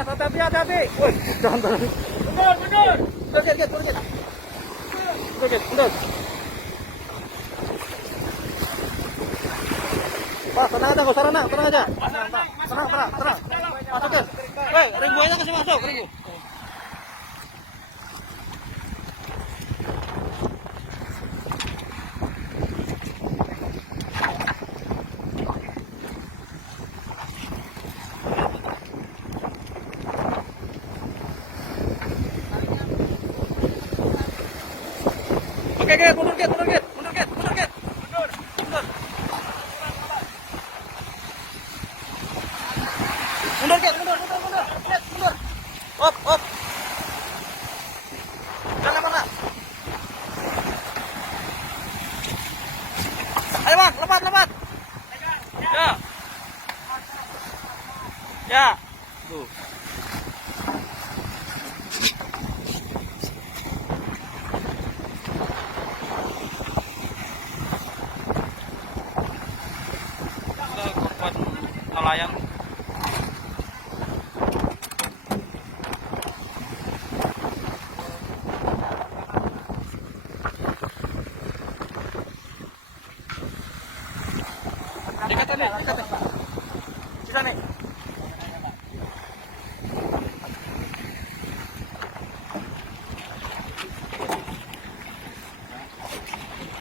Mas, hati-hati, hati-hati. Woi, jangan turun. Mundur, mundur. Mundur, Git, mundur, Git. Mundur, Git, mundur. Pak, tenang aja, nggak usah renang, tenang aja. Tenang. Masukin. Woi, ring buahnya kasih masuk, ring bu. Oke, Git, mundur, Git. Mundur. Git, mundur. Op. Jangan mana. Ayo, Bang, lepat. Ya. Tuh. Korban nelayan. Dekat nih. Sisa nih.